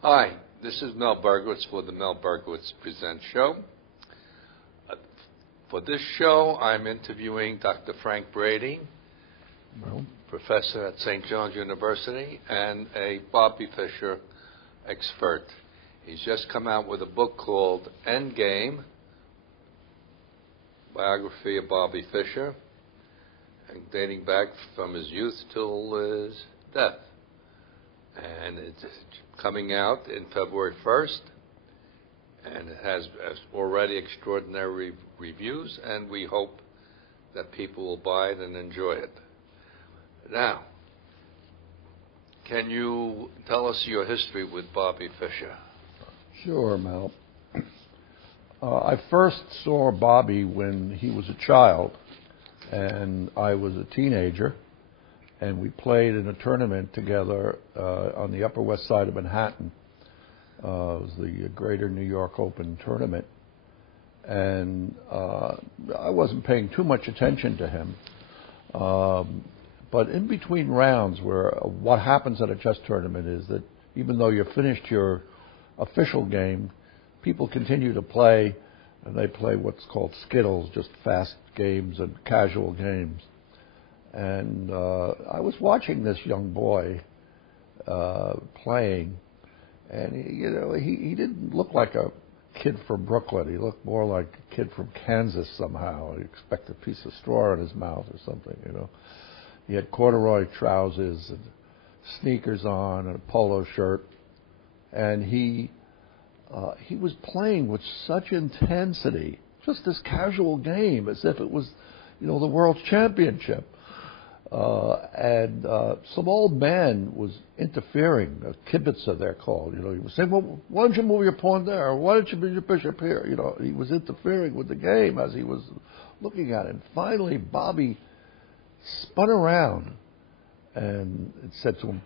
Hi, this is Mel Bergowitz for the Mel Bergowitz Presents show. For this show, I'm interviewing Dr. Frank Brady, professor at St. John's University, and a Bobby Fischer expert. He's just come out with a book called Endgame, biography of Bobby Fischer, and dating back from his youth till his death. And it's coming out in February 1st, and it has already extraordinary reviews, and we hope that people will buy it and enjoy it. Now, can you tell us your history with Bobby Fischer? Sure, Mel. I first saw Bobby when he was a child, and I was a teenager, and we played in a tournament together on the Upper West Side of Manhattan. It was the Greater New York Open tournament, and I wasn't paying too much attention to him. But in between rounds, where what happens at a chess tournament is that even though you've finished your official game, people continue to play, and they play what's called skittles, just fast games and casual games. And I was watching this young boy playing, and he didn't look like a kid from Brooklyn. He looked more like a kid from Kansas somehow. You expect a piece of straw in his mouth or something, He had corduroy trousers and sneakers on and a polo shirt, and he was playing with such intensity, just this casual game, as if it was, the World Championship. And some old man was interfering, a kibitzer they're called. He was saying, well, why don't you move your pawn there? Why don't you move your bishop here? He was interfering with the game as he was looking at it. And finally, Bobby spun around and said to him,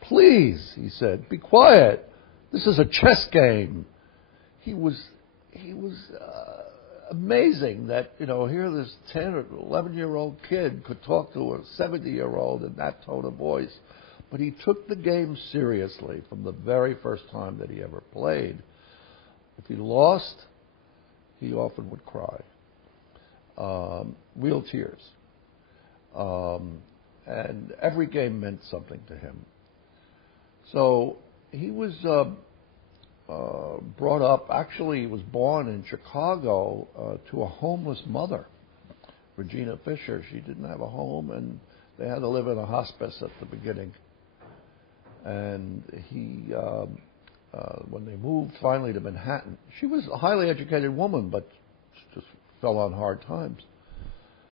please, he said, be quiet. This is a chess game. He was amazing that, here this 10 or 11-year-old kid could talk to a 70-year-old in that tone of voice. But he took the game seriously from the very first time that he ever played. If he lost, he often would cry. Real tears. And every game meant something to him. So he was brought up, actually he was born in Chicago to a homeless mother, Regina Fischer. She didn't have a home, and they had to live in a hospice at the beginning. And he, when they moved finally to Manhattan, she was a highly educated woman, but she just fell on hard times.